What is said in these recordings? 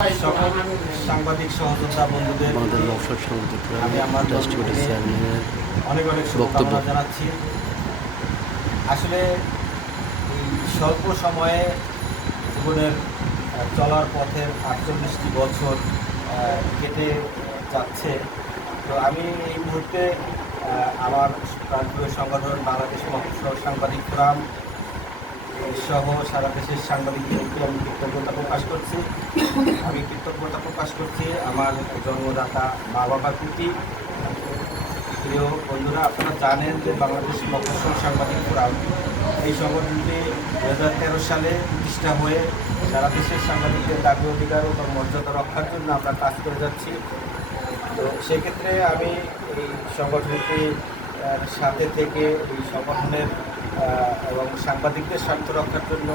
সকল সাংবাদিক সহযোদ্ধা বন্ধুদের আমি আমার অনেক অনেক শুভকামনা জানাচ্ছি। আসলে এই স্বল্প সময়ে জীবনের চলার পথের 48টি বছর কেটে যাচ্ছে। তো আমি এই মুহূর্তে আমার প্রান্তীয় সংগঠন বাংলাদেশ মফস্বল সাংবাদিক ফোরাম সহ সারা দেশের সাংবাদিকদেরকে আমি কৃতজ্ঞতা প্রকাশ করছি আমার জন্মদাতা মা বাবার প্রতি। প্রিয় বন্ধুরা, আপনারা জানেন যে বাংলাদেশ মফস্বল সাংবাদিক ফোরাম এই সংগঠনটি 2013 সালে প্রতিষ্ঠা হয়ে সারা দেশের সাংবাদিকদের দাবি অধিকার ও মর্যাদা রক্ষার জন্য আমরা কাজ করে যাচ্ছি। তো সেক্ষেত্রে আমি এই সংগঠনটির সাথে থেকে এই সংগঠনের এবং সাংবাদিকদের স্বার্থ রক্ষার জন্য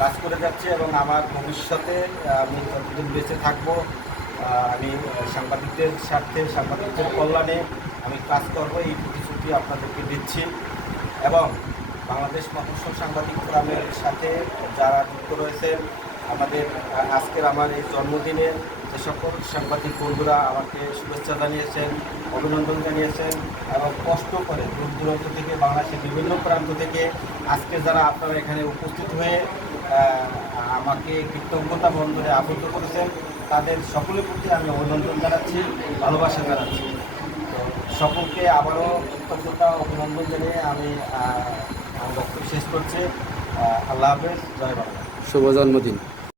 কাজ করে যাচ্ছি এবং আমার ভবিষ্যতে আমি যতদিন বেঁচে থাকবো আমি সাংবাদিকদের স্বার্থে, সাংবাদিকদের কল্যাণে আমি কাজ করব, এই প্রতিশ্রুতি আপনাদেরকে দিচ্ছি। এবং বাংলাদেশ মফস্বল সাংবাদিক ফোরামের সাথে যারা যুক্ত রয়েছেন, আজকের আমার এই জন্মদিনের যে সকল সাংবাদিক বন্ধুরা আমাকে শুভেচ্ছা জানিয়েছেন, অভিনন্দন জানিয়েছেন এবং কষ্ট করে দূর দূরান্ত থেকে বাংলাদেশের বিভিন্ন প্রান্ত থেকে আজকে যারা আপনারা এখানে উপস্থিত হয়ে আমাকে কৃতজ্ঞতা বন্ধনে আবদ্ধ করেছেন, তাদের সকলের প্রতি আমি অভিনন্দন জানাচ্ছি, ভালোবাসা জানাচ্ছি। তো সকলকে আবারও কৃতজ্ঞতা অভিনন্দন জানিয়ে আমি বক্তব্য শেষ করছি। আল্লাহ হাফেজ, জয় বাংলা। শুভ জন্মদিন।